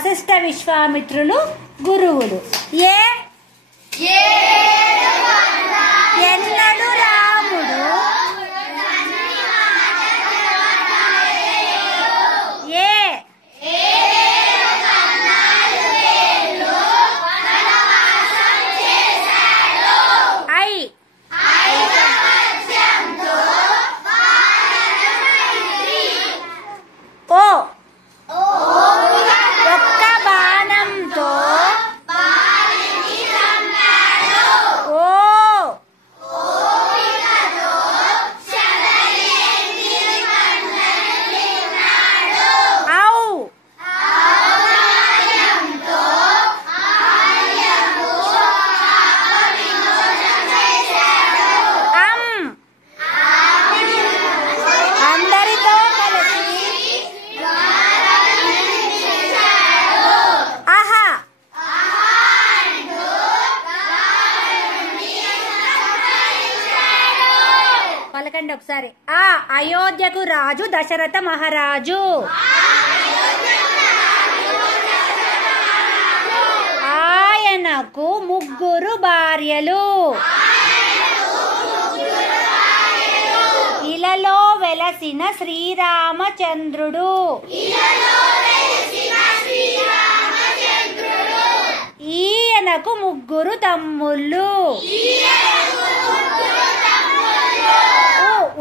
వశిష్ఠ విశ్వామిత్రులు గురువులు. ఎన్నడు రాముడు ఒక్క బాణంతో అందరితో కలిసి పలకండి ఒకసారి. అయోధ్యకు రాజు దశరథ మహారాజు. ఆయనకు ముగ్గురు భార్యలు. ఇలలో వెలసిన శ్రీరామచంద్రుడు. ఈయనకు ముగ్గురు తమ్ముళ్ళు.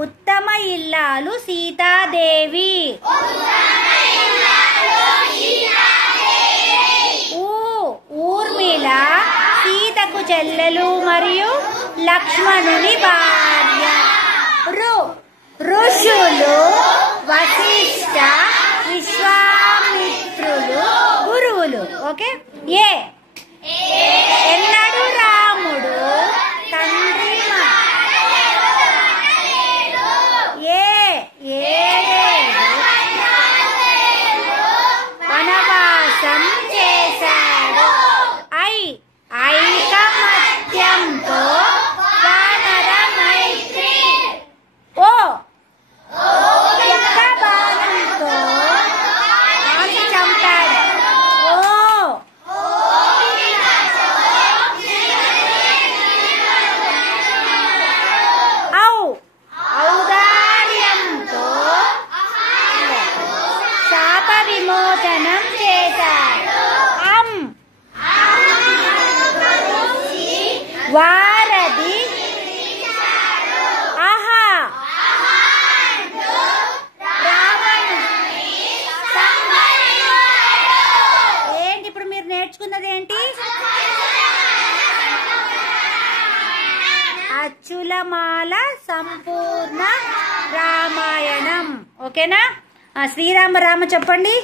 ఉత్తమ ఇల్లాలు సీతాదేవి. ఊర్మిళ సీతకు చెల్లెలు మరియు లక్ష్మణుని భార్య. ఋషులు వశిష్ఠ విశ్వామిత్రులు గురువులు. ఓకే. ఎన్నడు రాముడు తండ్రి వనవాసం చేశాడు. ఐకమత్యంతో వానర మైత్రి. ఒక్క బాణంతో చంపాడు. ఔదార్యంతో శాప విమోచనం చేశాడు. వారధి. ఏంటి ఇప్పుడు మీరు నేర్చుకున్నది ఏంటి? అచ్చులమాల సంపూర్ణ రామాయణం. ఓకేనా? శ్రీరామ రామ చెప్పండి.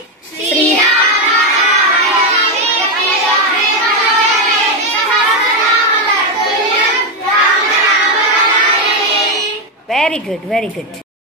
Very good, very good.